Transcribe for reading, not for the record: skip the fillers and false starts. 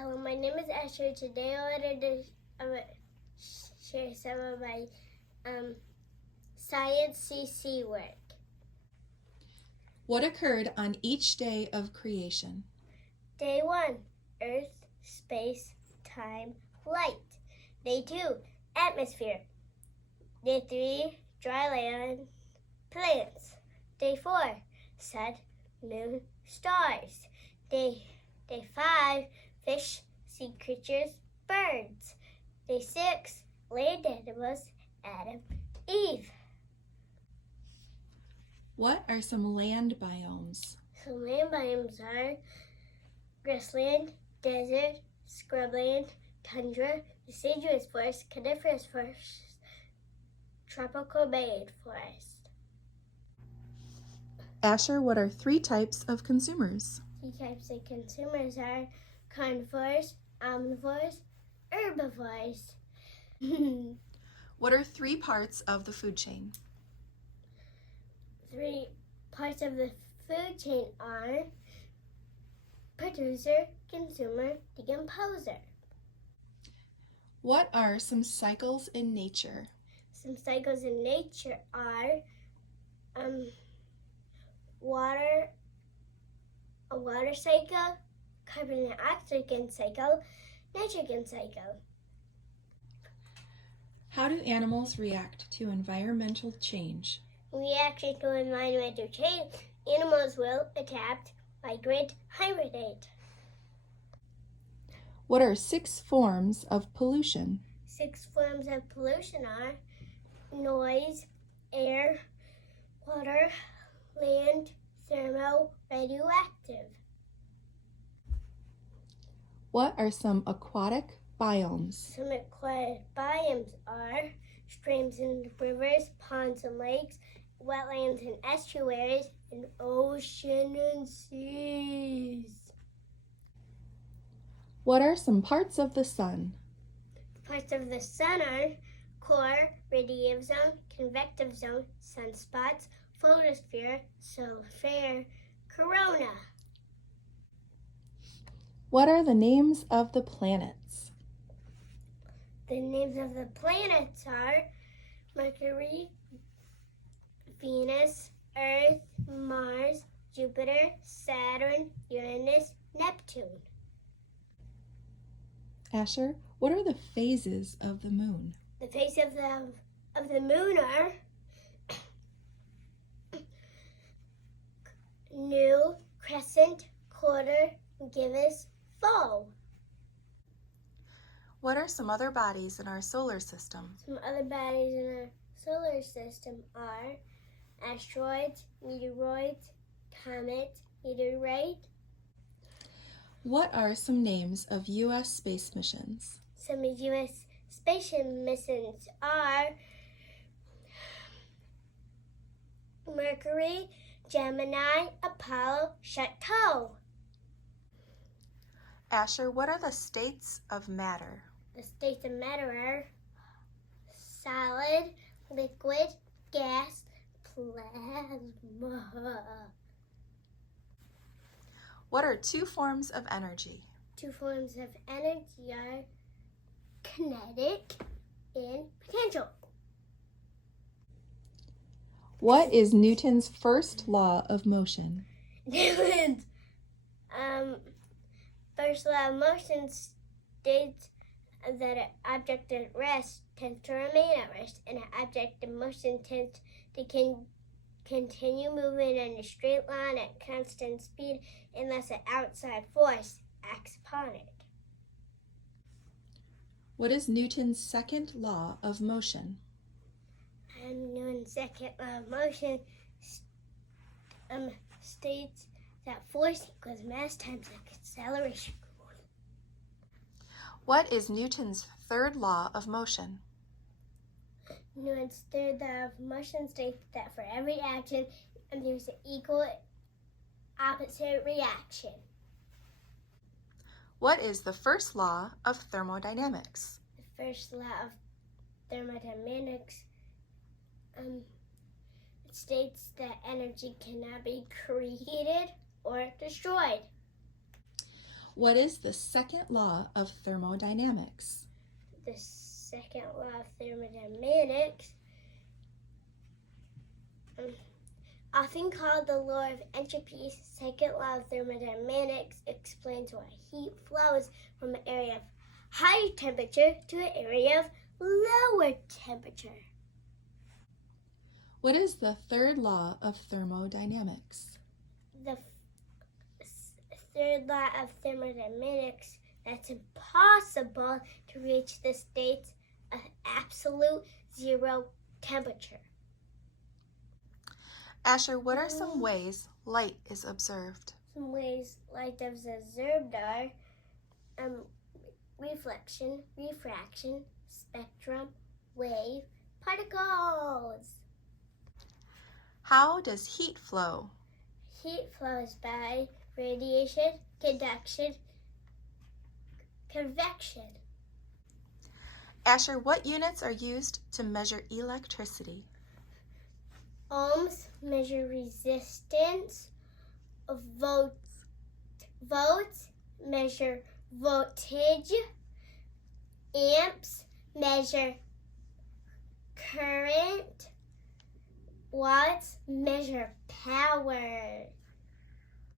Hello, my name is Asher. Today I wanted to share some of my science CC work. What occurred on each day of creation? Day 1, Earth, space, time, light. Day 2, atmosphere. Day 3, dry land, plants. Day 4, sun, moon, stars. Day 5, fish, sea creatures, birds. Day 6, land animals, Adam, Eve. What are some land biomes? Some land biomes are grassland, desert, scrubland, tundra, deciduous forest, coniferous forest, tropical rain forest. Asher, what are 3 types of consumers? 3 types of consumers are carnivores, omnivores, herbivores. What are 3 parts of the food chain? 3 parts of the food chain are producer, consumer, decomposer. What are some cycles in nature? Some cycles in nature are a water cycle, carbon and oxygen cycle, nitrogen cycle. How do animals react to environmental change? In reaction to environmental change, animals will adapt, migrate, hibernate. What are 6 forms of pollution? 6 forms of pollution are noise, air, water, land, thermal, radioactive. What are some aquatic biomes? Some aquatic biomes are streams and rivers, ponds and lakes, wetlands and estuaries, and ocean and seas. What are some parts of the sun? Parts of the sun are core, radiative zone, convective zone, sunspots, photosphere, solar flare, corona. What are the names of the planets? The names of the planets are Mercury, Venus, Earth, Mars, Jupiter, Saturn, Uranus, Neptune. Asher, what are the phases of the moon? The phases of the moon are new, crescent, quarter, gibbous, fall. What are some other bodies in our solar system? Some other bodies in our solar system are asteroids, meteoroids, comets, meteorite. What are some names of U.S. space missions? Some U.S. space missions are Mercury, Gemini, Apollo, Chateau. Asher, what are the states of matter? The states of matter are solid, liquid, gas, plasma. What are 2 forms of energy? 2 forms of energy are kinetic and potential. What is Newton's first law of motion? Newton's first law of motion states that an object at rest tends to remain at rest, and an object in motion tends to continue moving in a straight line at constant speed unless an outside force acts upon it. What is Newton's second law of motion? Newton's second law of motion states that force equals mass times acceleration. What is Newton's third law of motion? Newton's third law of motion states that for every action, there's an equal opposite reaction. What is the first law of thermodynamics? The first law of thermodynamics states that energy cannot be created or destroyed. What is the second law of thermodynamics? The second law of thermodynamics, often called the law of entropy, second law of thermodynamics explains why heat flows from an area of high temperature to an area of lower temperature. What is the third law of thermodynamics? The third law of thermodynamics, that's impossible to reach the state of absolute zero temperature. Asher, what are some ways light is observed? Some ways light is observed are reflection, refraction, spectrum, wave, particles. How does heat flow? Heat flows by radiation, conduction, convection. Asher, what units are used to measure electricity? Ohms measure resistance. Volts measure voltage. Amps measure current. Watts measure power.